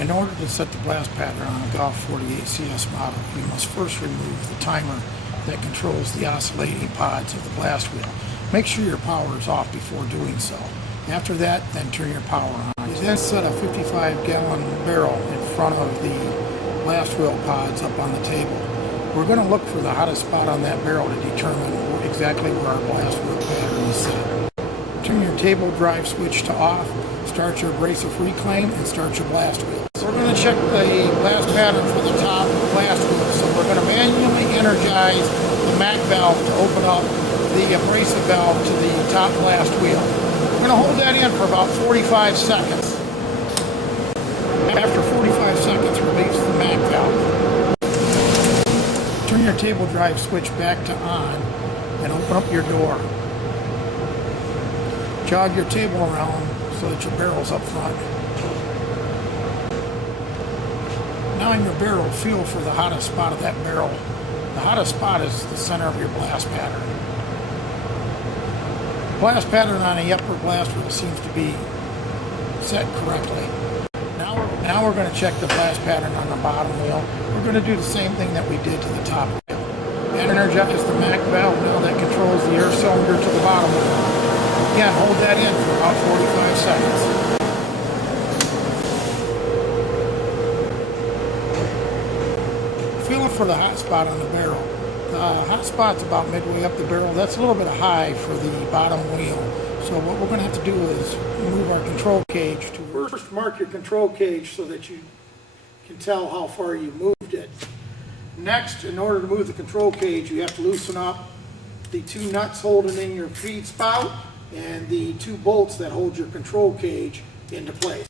In order to set the blast pattern on a Golf 48 CS model, you must first remove the timer that controls the oscillating pods of the blast wheel. Make sure your power is off before doing so. After that, then turn your power on. You then set a 55-gallon barrel in front of the blast wheel pods up on the table. We're going to look for the hottest spot on that barrel to determine exactly where our blast wheel pattern is set. Turn your table drive switch to off, start your abrasive reclaim, and start your blast wheel. So we're going to check the blast pattern for the top blast wheel. So we're going to manually energize the MAC valve to open up the abrasive valve to the top blast wheel. We're going to hold that in for about 45 seconds. After 45 seconds, release the MAC valve. Turn your table drive switch back to on and open up your door. Jog your table around so that your barrel's up front. Now in your barrel, feel for the hottest spot of that barrel. The hottest spot is the center of your blast pattern. The blast pattern on the upper blast wheel seems to be set correctly. Now we're going to check the blast pattern on the bottom wheel. We're going to do the same thing that we did to the top wheel. Energize the MAC valve now that controls the air cylinder to the bottom wheel. Again, hold that in for about 45 seconds. Feel it for the hot spot on the barrel. The hot spot's about midway up the barrel. That's a little bit high for the bottom wheel. So what we're going to have to do is move our control cage to... First, mark your control cage so that you can tell how far you moved it. Next, in order to move the control cage, you have to loosen up the two nuts holding in your feed spout and the two bolts that hold your control cage into place.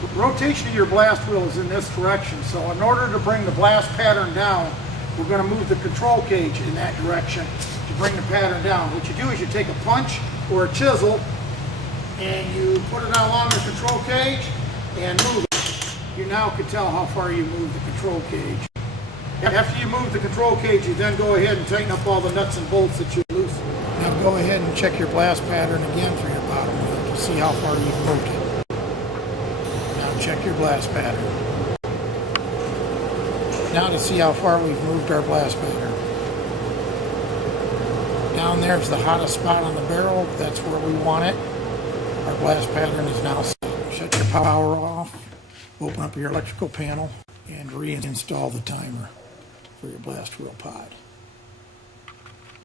The rotation of your blast wheel is in this direction, so in order to bring the blast pattern down, we're going to move the control cage in that direction to bring the pattern down. What you do is you take a punch or a chisel and you put it along the control cage and move it. You now can tell how far you move the control cage. After you move the control cage, you then go ahead and tighten up all the nuts and bolts that you loosened. Now go ahead and check your blast pattern again for your bottom wheel to see how far you've moved it. Now check your blast pattern. Now to see how far we've moved our blast pattern. Down there is the hottest spot on the barrel. That's where we want it. Our blast pattern is now set. Shut your power off, open up your electrical panel, and reinstall the timer for your blast wheel pod.